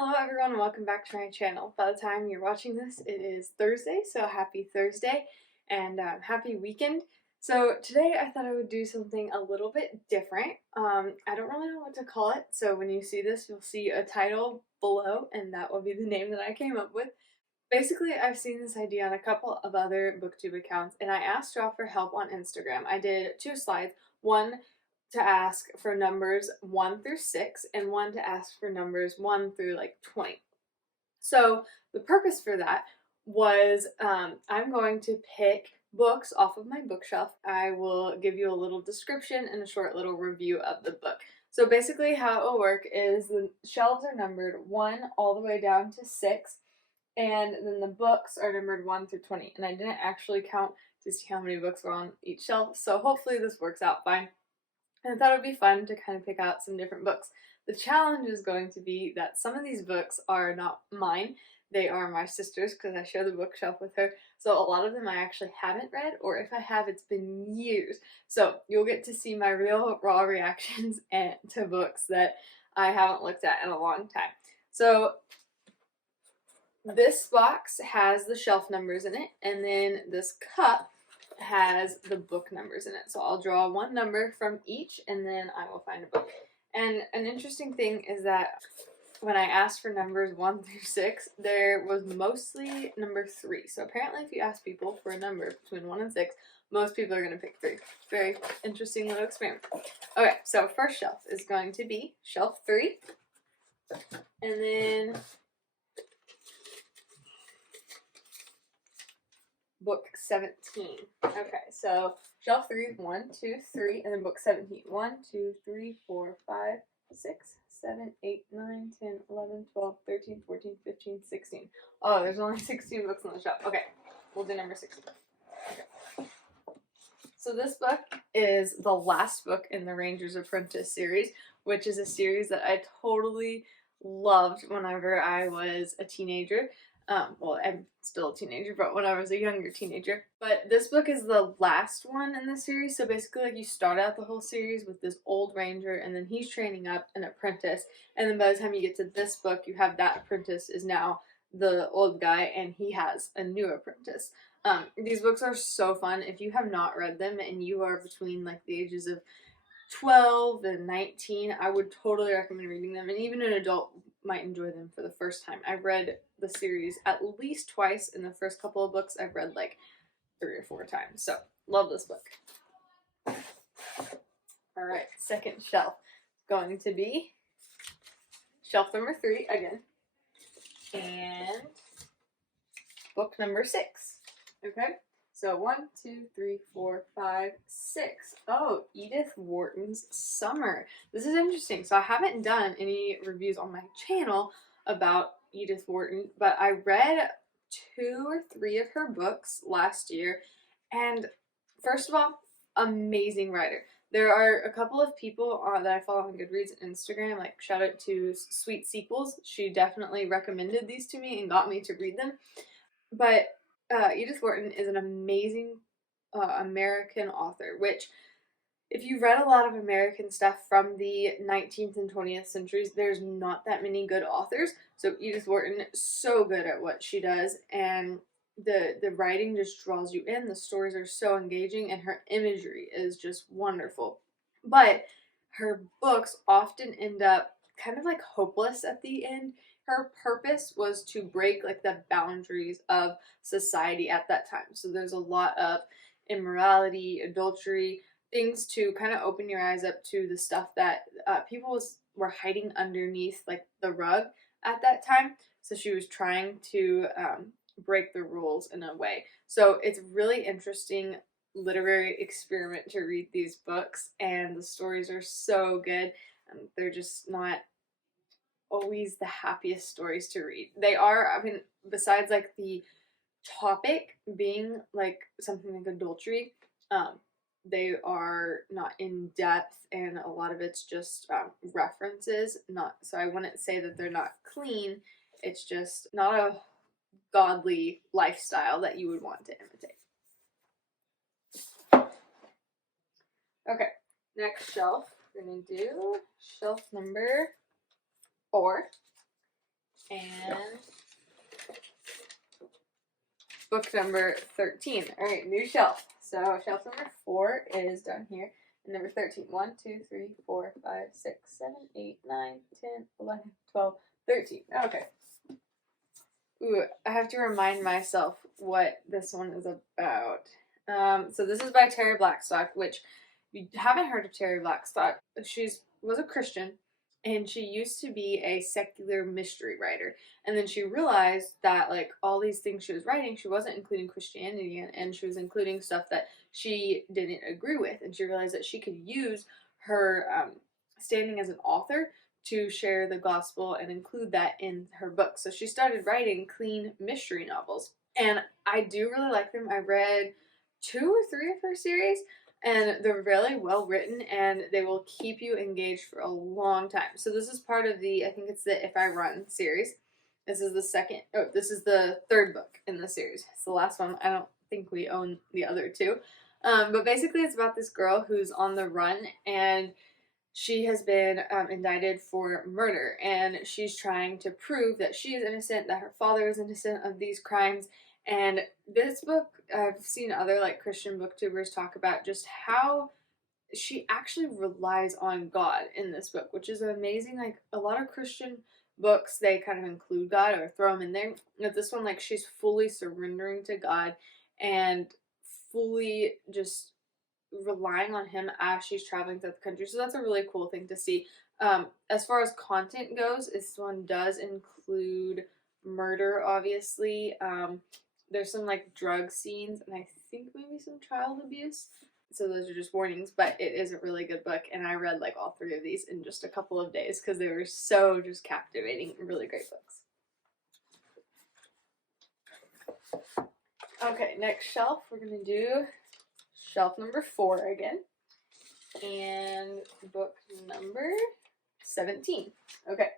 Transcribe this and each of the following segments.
Hello everyone and welcome back to my channel. By the time you're watching this, it is Thursday, so happy Thursday and happy weekend. So today I thought I would do something a little bit different. I don't really know what to call it, so when you see this, you'll see a title below and that will be the name that I came up with. Basically, I've seen this idea on a couple of other booktube accounts and I asked y'all for help on Instagram. I did two slides, one to ask for numbers 1 through 6 and one to ask for numbers 1 through like 20. So the purpose for that was I'm going to pick books off of my bookshelf. I will give you a little description and a short little review of the book. So basically how it will work is the shelves are numbered 1 all the way down to 6, and then the books are numbered 1 through 20. And I didn't actually count to see how many books were on each shelf, so hopefully this works out fine. And I thought it would be fun to kind of pick out some different books. The challenge is going to be that some of these books are not mine. They are my sister's because I share the bookshelf with her. So a lot of them I actually haven't read, or if I have, it's been years. So you'll get to see my real raw reactions to books that I haven't looked at in a long time. So this box has the shelf numbers in it, and then this cup has the book numbers in it. So I'll draw one number from each and then I will find a book. And an interesting thing is that when I asked for numbers 1 through 6, there was mostly number 3. So apparently if you ask people for a number between 1 and 6, most people are going to pick 3. Very interesting little experiment. Okay, so first shelf is going to be shelf 3. And then book 17. Okay, so shelf 3, 1, 2, 3, and then book 17. 1, 2, 3, 4, 5, 6, 7, 8, 9, 10, 11, 12, 13, 14, 15, 16. Oh, there's only 16 books on the shelf. Okay, we'll do number 16. Okay. So this book is the last book in the Ranger's Apprentice series, which is a series that I totally loved whenever I was a teenager. Well, I'm still a teenager, but when I was a younger teenager. But this book is the last one in the series, so basically like you start out the whole series with this old ranger, and then he's training up an apprentice, and then by the time you get to this book, you have that apprentice is now the old guy, and he has a new apprentice. These books are so fun. If you have not read them and you are between like the ages of 12 and 19, I would totally recommend reading them, and even an adult might enjoy them for the first time. I've read the series at least twice. In the first couple of books I've read like 3 or 4 times, so love this book. Alright, second shelf going to be shelf number 3 again, and book number 6. Okay, so 1, 2, 3, 4, 5, 6. Oh, Edith Wharton's Summer. This is interesting. So I haven't done any reviews on my channel about Edith Wharton, but I read 2 or 3 of her books last year, and first of all, amazing writer. There are a couple of people that I follow on Goodreads and Instagram, like shout out to Sweet Sequels. She definitely recommended these to me and got me to read them. But Edith Wharton is an amazing American author, which if you've read a lot of American stuff from the 19th and 20th centuries, there's not that many good authors. So Edith Wharton is so good at what she does, and the writing just draws you in. The stories are so engaging, and her imagery is just wonderful. But her books often end up kind of like hopeless at the end. Her purpose was to break like the boundaries of society at that time. So there's a lot of immorality, adultery, things to kind of open your eyes up to the stuff that people were hiding underneath like the rug at that time. So she was trying to break the rules in a way. So it's really interesting literary experiment to read these books, and the stories are so good. They're just not always the happiest stories to read. They are, I mean, besides like the topic being like something like adultery, they are not in depth, and a lot of it's just references. Not so I wouldn't say that they're not clean. It's just not a godly lifestyle that you would want to imitate. Okay, next shelf we're gonna do shelf number 4, And book number 13. Alright, new shelf. So shelf number 4 is down here. And number 13. 1, 2, 3, 4, 5, 6, 7, 8, 9, 10, 11, 12, 13. Okay. Ooh, I have to remind myself what this one is about. So this is by Terry Blackstock, which if you haven't heard of Terry Blackstock, she was a Christian, and she used to be a secular mystery writer. And then she realized that like all these things she was writing, she wasn't including Christianity in, and she was including stuff that she didn't agree with. And she realized that she could use her standing as an author to share the gospel and include that in her book. So she started writing clean mystery novels. And I do really like them. I read 2 or 3 of her series, and they're really well written, and they will keep you engaged for a long time. So this is part of the, I think it's the If I Run series. This is this is the 3rd book in the series. It's the last one. I don't think we own the other 2. But basically it's about this girl who's on the run, and she has been indicted for murder, and she's trying to prove that she is innocent, that her father is innocent of these crimes. And this book, I've seen other like Christian booktubers talk about just how she actually relies on God in this book, which is amazing. Like a lot of Christian books, they kind of include God or throw him in there. But this one, like she's fully surrendering to God and fully just relying on him as she's traveling through the country. So that's a really cool thing to see. As far as content goes, this one does include murder, obviously. There's some like drug scenes, and I think maybe some child abuse. So those are just warnings, but it is a really good book, and I read like all 3 of these in just a couple of days because they were so just captivating. Really great books. Okay, next shelf we're gonna do shelf number 4 again, and book number 17. Okay,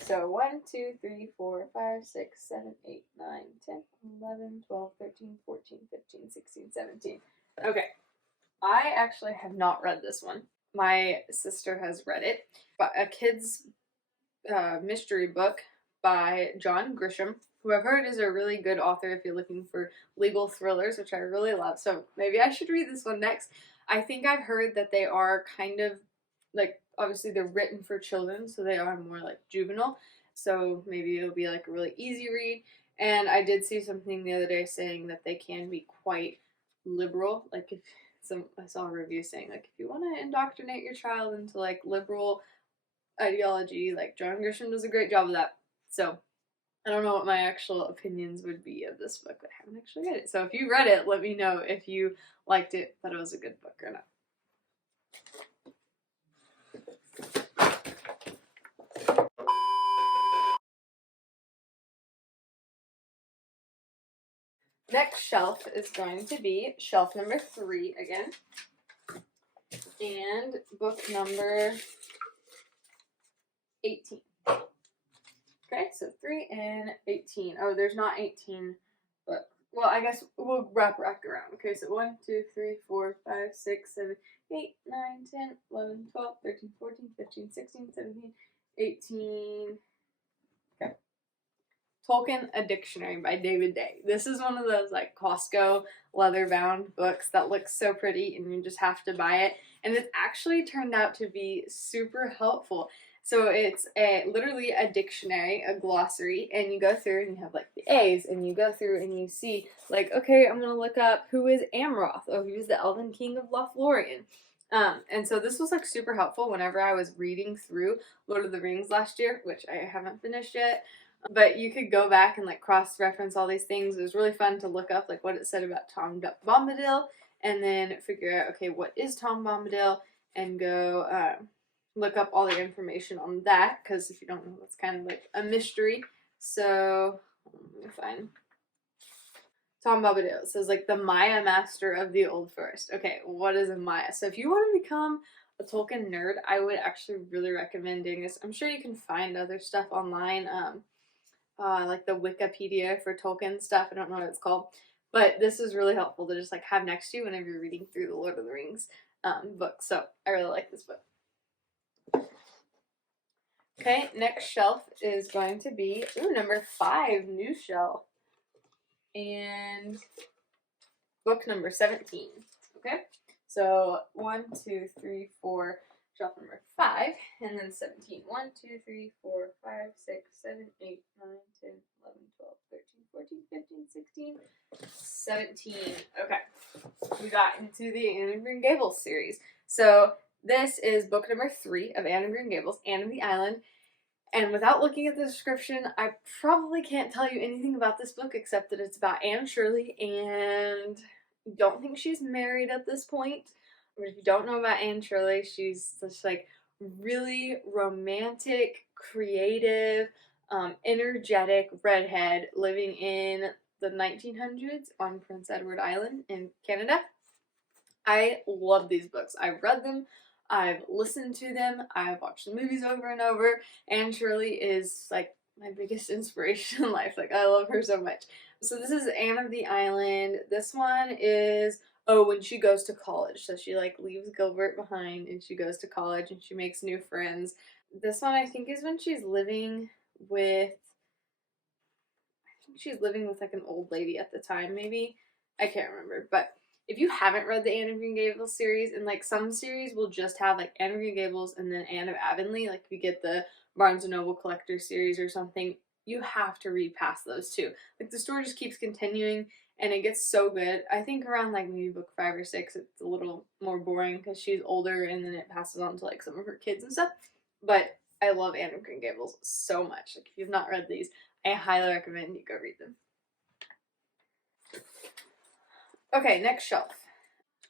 so 1, 2, 3, 4, 5, 6, 7, 8, 9, 10, 11, 12, 13, 14, 15, 16, 17. Okay, I actually have not read this one. My sister has read it, but a kid's mystery book by John Grisham, who I've heard is a really good author if you're looking for legal thrillers, which I really love. So maybe I should read this one next. I think I've heard that they are kind of like, obviously they're written for children, so they are more like juvenile. So maybe it'll be like a really easy read. And I did see something the other day saying that they can be quite liberal. Like I saw a review saying like if you want to indoctrinate your child into like liberal ideology, like John Grisham does a great job of that. So I don't know what my actual opinions would be of this book. I haven't actually read it. So if you read it, let me know if you liked it, thought it was a good book or not. Next shelf is going to be shelf number 3 again. And book number 18. Okay, so 3 and 18. Oh, there's not 18, but, well, I guess we'll wrap back around. Okay, so 1, 2, 3, 4, 5, 6, 7, 8, 9, 10, 11, 12, 13, 14, 15, 16, 17, 18. Okay. Tolkien, A Dictionary by David Day. This is one of those like Costco leather-bound books that looks so pretty and you just have to buy it. And it actually turned out to be super helpful. So it's literally a dictionary, a glossary, and you go through and you have like the A's, and you go through and you see like, okay, I'm gonna look up who is Amroth, or who's the Elven King of Lothlorien. And so this was like super helpful whenever I was reading through Lord of the Rings last year, which I haven't finished yet. But you could go back and like cross-reference all these things. It was really fun to look up like what it said about Tom Bombadil, and then figure out, okay, what is Tom Bombadil, and go look up all the information on that, because if you don't know, it's kind of like a mystery. So let me find Tom Bombadil. It says like the Maya Master of the Old Forest. Okay, what is a Maya? So if you want to become a Tolkien nerd, I would actually really recommend doing this. I'm sure you can find other stuff online. Like the Wikipedia for Tolkien stuff. I don't know what it's called. But this is really helpful to just like have next to you whenever you're reading through the Lord of the Rings book. So I really like this book. Okay, next shelf is going to be, number 5, new shelf. And book number 17. Okay, so 1, 2, 3, 4, shelf number 5, and then 17. 1, 2, 3, 4, 5, 6, 7, 8, 9, 10, 11, 12, 13, 14, 15, 16, 17. Okay, we got into the Anne of Green Gables series. So this is book number 3 of Anne of Green Gables, Anne of the Island. And without looking at the description, I probably can't tell you anything about this book except that it's about Anne Shirley, and don't think she's married at this point. But if you don't know about Anne Shirley, she's this like really romantic, creative, energetic redhead living in the 1900s on Prince Edward Island in Canada. I love these books. I've read them. I've listened to them. I've watched the movies over and over. Anne Shirley is like my biggest inspiration in life. Like I love her so much. So this is Anne of the Island. This one is when she goes to college. So she like leaves Gilbert behind and she goes to college and she makes new friends. This one I think is when she's living with like an old lady at the time, maybe. I can't remember. But if you haven't read the Anne of Green Gables series, and like some series will just have like Anne of Green Gables and then Anne of Avonlea, like if you get the Barnes & Noble Collector series or something, you have to read past those two. Like the story just keeps continuing and it gets so good. I think around like maybe book 5 or 6, it's a little more boring because she's older and then it passes on to like some of her kids and stuff. But I love Anne of Green Gables so much. Like if you've not read these, I highly recommend you go read them. Okay, next shelf.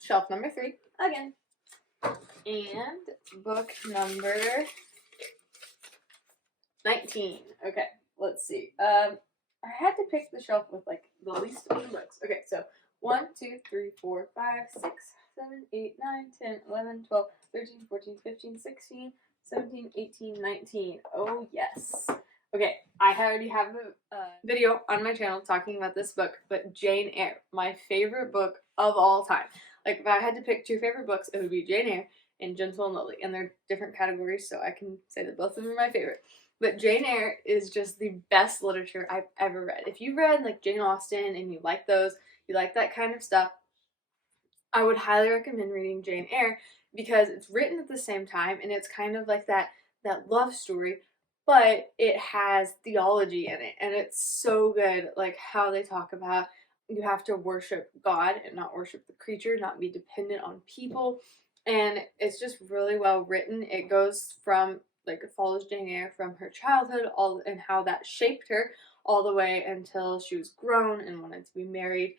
Shelf number 3, again. And book number 19. Okay, let's see. I had to pick the shelf with like the least amount of books. Okay, so 1, 2, 3, 4, 5, 6, 7, 8, 9, 10, 11, 12, 13, 14, 15, 16, 17, 18, 19. Oh, yes. Okay, I already have a video on my channel talking about this book, but Jane Eyre, my favorite book of all time. Like, if I had to pick 2 favorite books, it would be Jane Eyre and Gentle and Lowly, and they're different categories, so I can say that both of them are my favorite. But Jane Eyre is just the best literature I've ever read. If you read, like, Jane Austen and you like those, you like that kind of stuff, I would highly recommend reading Jane Eyre because it's written at the same time, and it's kind of like that love story, but it has theology in it, and it's so good, like how they talk about you have to worship God and not worship the creature, not be dependent on people, and it's just really well written. It goes from, like, it follows Jane Eyre from her childhood all and how that shaped her all the way until she was grown and wanted to be married.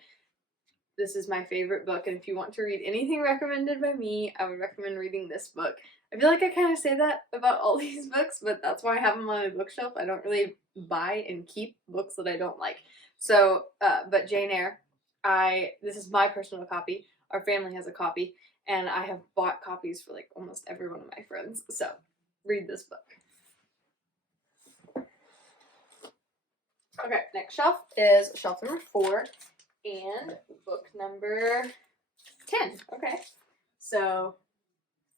This is my favorite book, and if you want to read anything recommended by me, I would recommend reading this book. I feel like I kind of say that about all these books, but that's why I have them on my bookshelf. I don't really buy and keep books that I don't like. So, but Jane Eyre, this is my personal copy. Our family has a copy, and I have bought copies for like almost every one of my friends. So, read this book. Okay, next shelf is shelf number 4 and book number 10. Okay, so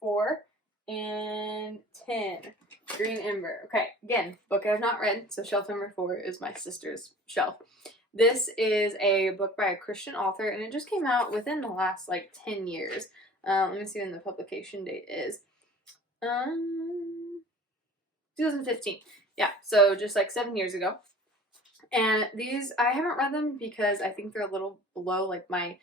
4 and 10. Green Ember. Okay, again, book I've not read, so shelf number 4 is my sister's shelf. This is a book by a Christian author, and it just came out within the last, like, 10 years. Let me see when the publication date is. 2015. Yeah, so just, like, 7 years ago. And these, I haven't read them because I think they're a little below, like, my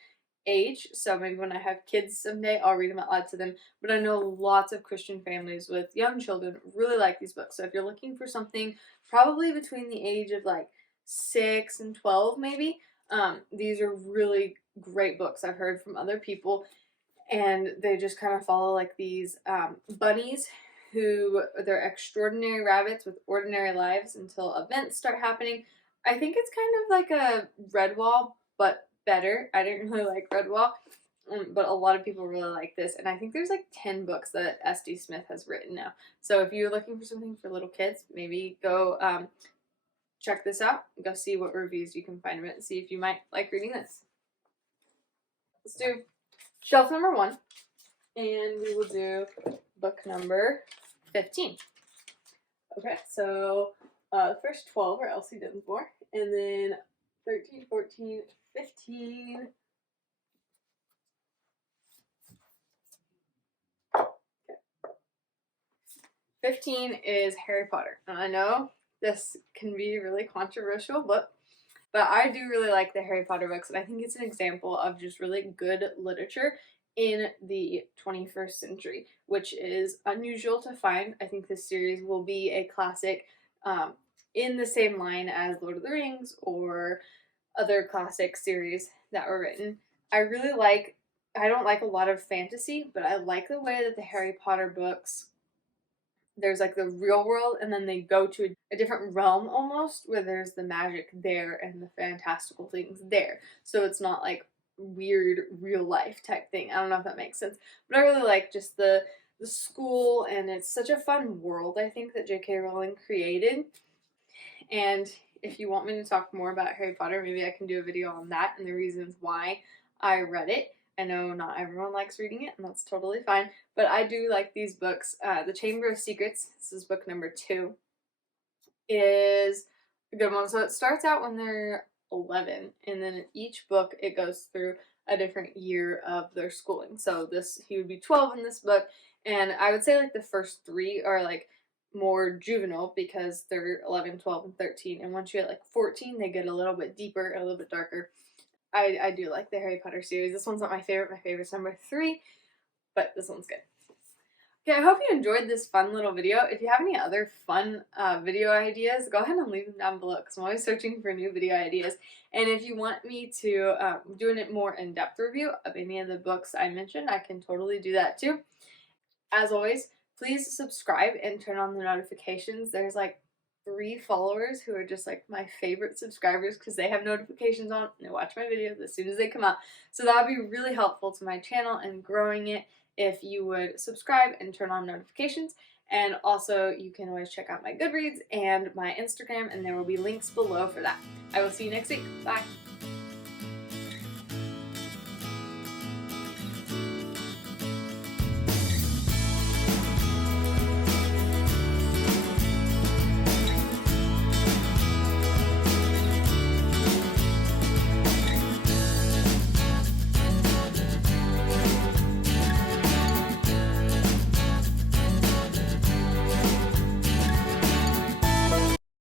age, so maybe when I have kids someday, I'll read them out loud to them. But I know lots of Christian families with young children really like these books. So if you're looking for something probably between the age of like 6 and 12 maybe, these are really great books I've heard from other people. And they just kind of follow like these bunnies who, they're extraordinary rabbits with ordinary lives until events start happening. I think it's kind of like a Redwall, but better. I didn't really like Redwall, but a lot of people really like this, and I think there's like 10 books that S.D. Smith has written now. So if you're looking for something for little kids, maybe go check this out. Go see what reviews you can find of it and see if you might like reading this. Let's do shelf number 1, and we will do book number 15. Okay, so the first 12 are Elsie Dinsmore, and then 13, 14, 15. 15 is Harry Potter. And I know this can be a really controversial book, but I do really like the Harry Potter books, and I think it's an example of just really good literature in the 21st century, which is unusual to find. I think this series will be a classic in the same line as Lord of the Rings or other classic series that were written. I don't like a lot of fantasy, but I like the way that the Harry Potter books, there's like the real world and then they go to a different realm almost where there's the magic there and the fantastical things there. So it's not like weird real life type thing. I don't know if that makes sense. But I really like just the school, and it's such a fun world I think that J.K. Rowling created. And if you want me to talk more about Harry Potter, maybe I can do a video on that and the reasons why I read it. I know not everyone likes reading it, and that's totally fine, but I do like these books. The Chamber of Secrets, this is book number 2, is a good one. So it starts out when they're 11, and then in each book it goes through a different year of their schooling. So he would be 12 in this book, and I would say like the first 3 are like more juvenile because they're 11, 12, and 13, and once you get like 14, they get a little bit deeper, a little bit darker. I do like the Harry Potter series. This one's not my favorite. My favorite's number 3, but this one's good. Okay, I hope you enjoyed this fun little video. If you have any other fun video ideas, go ahead and leave them down below because I'm always searching for new video ideas. And if you want me to do a more in-depth review of any of the books I mentioned, I can totally do that too. As always, please subscribe and turn on the notifications. There's like 3 followers who are just like my favorite subscribers because they have notifications on and they watch my videos as soon as they come out. So that would be really helpful to my channel and growing it if you would subscribe and turn on notifications. And also you can always check out my Goodreads and my Instagram, and there will be links below for that. I will see you next week. Bye!